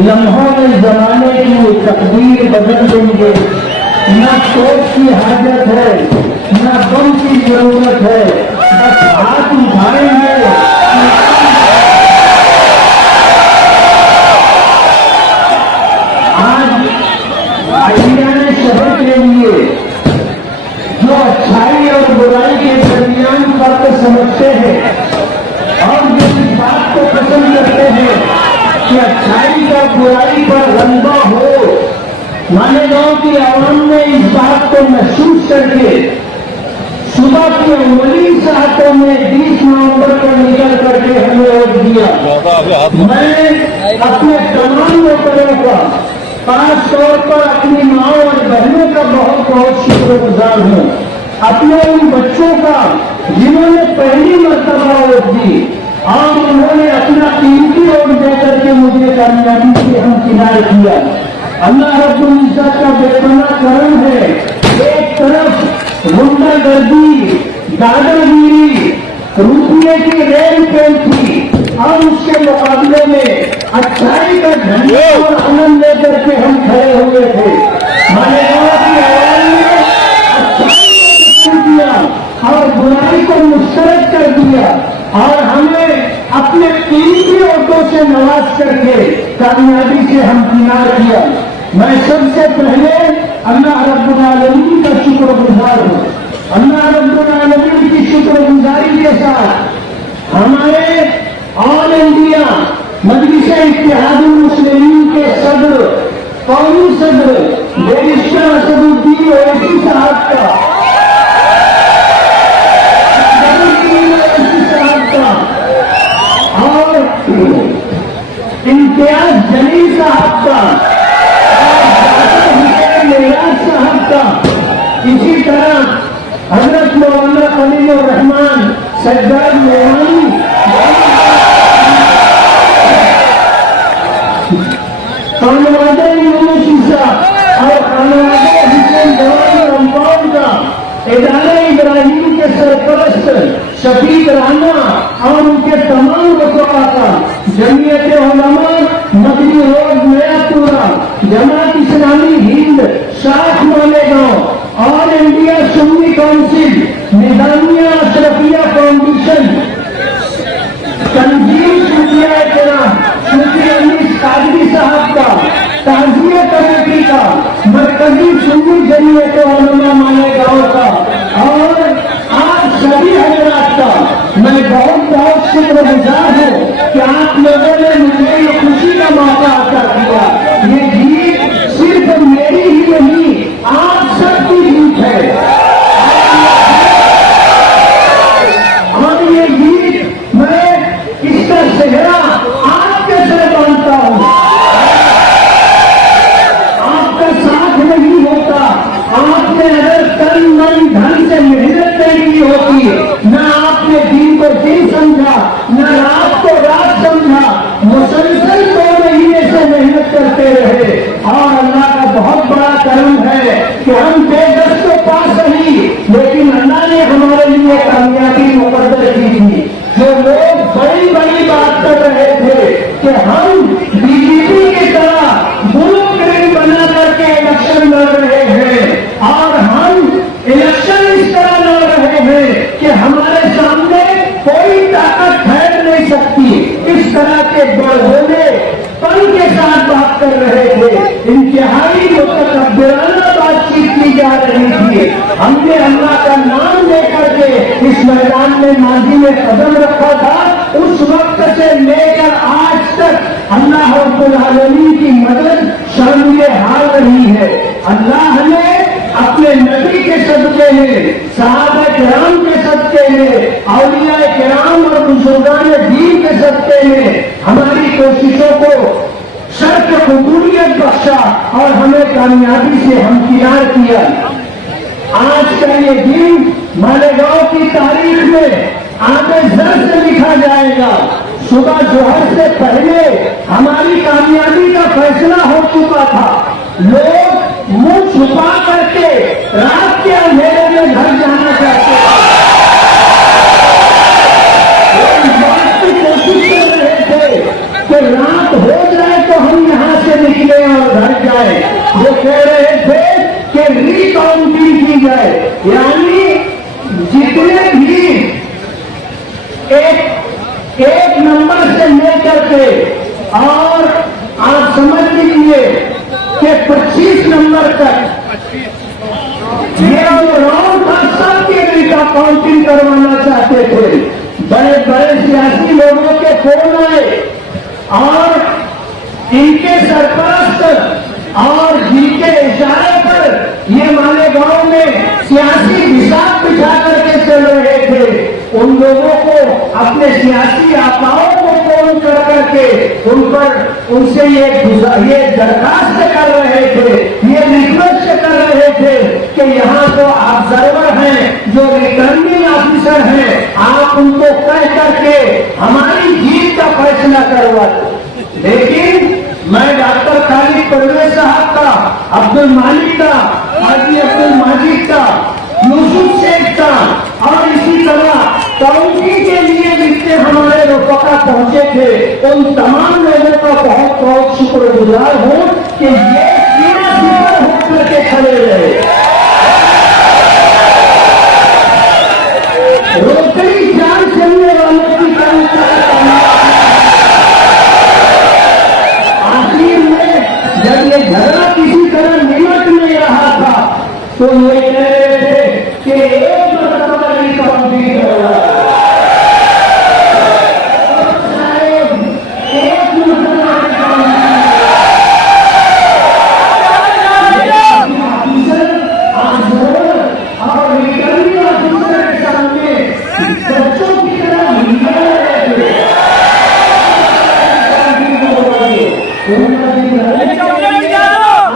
लम्हों में जमाने की तकदीर बदल देंगे। न सोच की हाजत है, न गम की जरूरत है, बस हाथ उठाएंगे। आज अहियाने शहर के लिए जो अच्छाई और बुराई के दरमियान फर्क समझते हैं और जो इस बात को पसंद करते हैं कि अच्छाई का बुराई पर रंगा हो, मालेगांव की आवाम ने इस बात को महसूस करके सुबह की अव्वली सातों में 20 नवंबर को निकल करके हमें वोट दिया। मैं अपने तमाम वोटरों का, खास तौर पर अपनी माँ और बहनों का बहुत बहुत शुक्रगुजार हूँ। अपने उन बच्चों का जिन्होंने पहली मर्तबा वोट दी और उन्होंने अपना कीमती वोट देकर के मुझे कामयाबी से हमकिनार किया। अल्लाह रब्बुल इज्जत का बेपनाह करम है। एक तरफ गुंडागर्दी, दादागिरी, रुपये की रेल पेल थी और उसके मुकाबले में अच्छाई का झंडा और आनंद लेकर के हम खड़े हुए थे। मालेगांव की आवाम ने अच्छाई को दिया और बुराई को मुस्तरद कर दिया और हमें अपने कीमती वोटों से नवाज करके कामयाबी से हमकिनार किया। मैं सबसे पहले अल्लाह रब्बुल आलमीन का शुक्रगुजार हूँ। अल्लाह रब्बुल आलमीन की शुक्रगुजारी के साथ हमारे ऑल इंडिया मजलिस-ए-इत्तेहादुल मुस्लिमीन के सदर, कौमी सदर बैरिस्टर असदुद्दीन ओवैसी साहब का और इम्तियाज जलील साहब का और मेराज साहब का, इसी तरह हजरत मौलाना खलील रहमान सज्जाद मेवानी, खानवादे यूनुस ईसा और खानवादे हुसैन जवानी रमजान का, इदारे इब्राहिम के सरपरस्त शफीक राना और उनके तमाम रफ़ा का, जमीयत उलमा मदनी रोड नयापुरा, जमात इस्लामी हिंद शाख Malegaon, all India Sunni council, Nizamia Ashrafia foundation, Tanzeem Sufia Kiram, Sufi Anees Qadri साहब का, ताज़िया कमेटी का, मरकजी सुन्नी जमीयत उलमा मालेगांव का और आप सभी हजरात का मैं बहुत बहुत शुक्रगुजार हूँ कि आप लोगों ने मुझे ये खुशी का मौका अता किया। ये जीत सिर्फ मेरी ही नहीं, आप सबकी जीत है और ये जीत मैं इसका सेहरा आपके से मानता हूँ। आपका साथ नहीं होता, आपने अगर तन मन धन से मेहनत नहीं की होती, न आपने दिन को दिन समझा, न रात को रात समझा, मुसलसल 2 महीने से मेहनत करते रहे और अल्लाह का बहुत बड़ा करम है कि हम बेबस तो पास रही, लेकिन अल्लाह ने हमारे लिए कामयाबी मुकद्दर की थी। जो लोग बड़ी बड़ी बात कर रहे थे कि हम बीजेपी की तरह ब्लूप्रिंट बना करके इलेक्शन लड़ रहे हैं और हम इलेक्शन इस तरह लड़ रहे हैं कि हमारे सामने कोई ताकत ठहर नहीं सकती, इस तरह के बड़भोले पन के साथ बात कर रहे थे। इंतहाई मुतकब्बिराना बातचीत की जा रही थी। हमने अल्लाह का नाम लेकर के इस मैदान में माजी में कदम रखा था। उस वक्त से लेकर आज तक अल्लाह रब्बुल आलमीन की मदद शामिल हाल रही है। अल्लाह ने अपने नबी के सदके में, सहाबा किराम के सदके में, औलिया किराम और बुजुर्गान दीन के सदके में हमारी कोशिशों को शर्त कबूलियत बख्शा और हमें कामयाबी से हमकिनार किया। आज का ये दिन मालेगांव की तारीख में आगे सुबह जोहर से पहले हमारी कामयाबी का फैसला हो चुका था। लोग मुंह छुपा करके रात के अंधेरे में घर जाना चाहते हैं। इस बात की कोशिश कर रहे थे कि रात हो जाए तो हम यहां से निकले और घर जाए। वो कह रहे थे कि रिकाउंटिंग की जाए, यानी जितने भी एक नंबर से लेकर के और आप समझ लीजिए कि 25 नंबर तक ये राउंड था, सबके रिकाउंटिंग करवाना चाहते थे। बड़े बड़े सियासी लोगों के फोन आए और इनके सरपरस्त और जिनके इशारे पर ये मालेगांव में सियासी हिसाब बिठा करके चल रहे थे, उन लोगों को अपने सियासी आकाओं को फोन कर करके उन पर उनसे ये दरखास्त कर रहे थे, ये रिक्वेस्ट कर रहे थे कि यहाँ तो ऑब्जर्वर हैं, जो रिटर्निंग ऑफिसर हैं, आप उनको कह करके हमारी जीत का फैसला करवा दो। लेकिन मैं डॉक्टर खालिद परवेज साहब का, अब्दुल मालिक का, हाजी अब्दुल माजिद का, यूसुफ शेख का और इसी तरह काउंटी के लिए जितने हमारे रफका पहुंचे थे, उन तमाम लोगों का बहुत बहुत शुक्रगुजार हूं कि ये सिपर होकर के खड़े रहे। रोटरी जान चलने वालों की आखिर में जब ये झगड़ा किसी तरह निमट नहीं रहा था तो ये कह रहे थे कि एक मरतबा रिकाउंटिंग करना, एक मरतबा ऑफिसर और रिटर्निंग ऑफिसर के सामने बच्चों की तरह मिल रहे थे।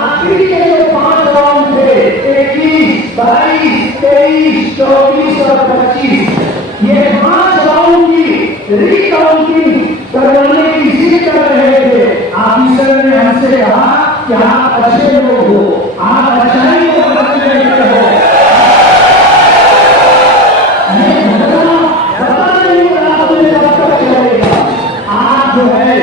आखिरी के जो 5 राउंड थे, 21, 22, 23, 24 और 25, ये 5 राउंड की रिकाउंटिंग करवाने की जिद कर रहे थे। ऑफिसर ने हमसे कहा कि आप अच्छे लोग हो, आप अच्छाई को समझ रहे हो, पता नहीं आपने कब तक चलेगा। आप जो है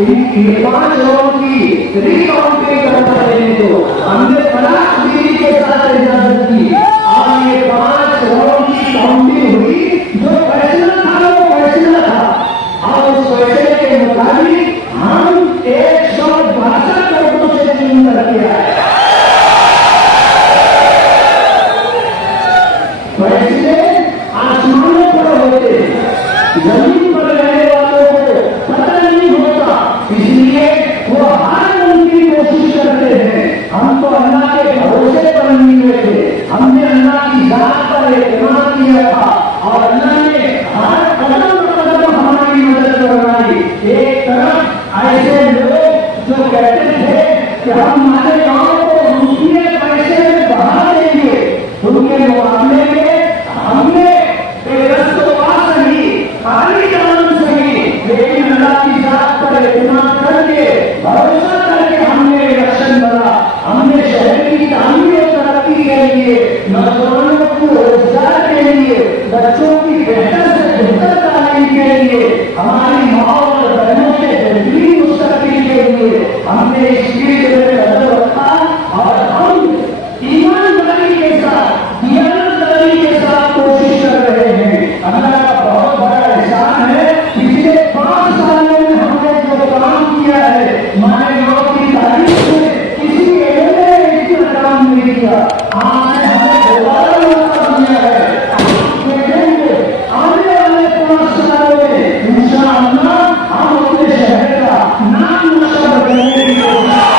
इन 5 राउंड की रिकाउंटिंग करना देने दो। हमने 50 डिग्री के साथ इजाजत की और ये 5 राउंड की काउंटिंग हुई। जो फैसला था वो फैसला था और उस फैसले के मुताबिक हम 162 वोटों से चुन करके आए। फैसले आसमानों पर होते, जमीन पर रहने वालों को पता नहीं होता, इसलिए वो हर उनकी कोशिश करते हैं। हम तो अल्लाह के भरोसे पर नहीं थे, हमने अल्लाह की जात पर एतमाद किया था और अल्लाह ने हर कदम कदम हमारी मदद करवाई। एक तरफ ऐसे लोग जो कहते थे कि हम मालेगांव को दूसरे पैसे में बढ़ा देंगे, उनके मुकाबले में हमने बेरस्तोबाज सही, खाली जान सही, लेकिन अल्लाह की जात पर एतमाद करके, भरोसा करके हमने इलेक्शन लड़ा। हमने शहर की तामीर और तरक्की के लिए, नौजवानों को रोजगार के लिए, बच्चों की बेहतर से बेहतर तालीम के लिए, हमारी माँ और बहनों के बेहतरीन मुस्तकबिल के लिए हमने इस चीज में कदम रखा और हम ईमानदारी के साथ, दियानतदारी के साथ कोशिश कर रहे हैं। अल्लाह का बहुत बड़ा एहसान है, पिछले 5 सालों में हमने जो काम किया है, मालेगांव की तारीख में किसी एमएलए ने इतना काम नहीं किया। आपने हमें दोबारा मौका दिया है, आप देखेंगे आने वाले 5 सालों में इंशाअल्लाह हम अपने शहर का नाम नक्शा बदलने की कोशिश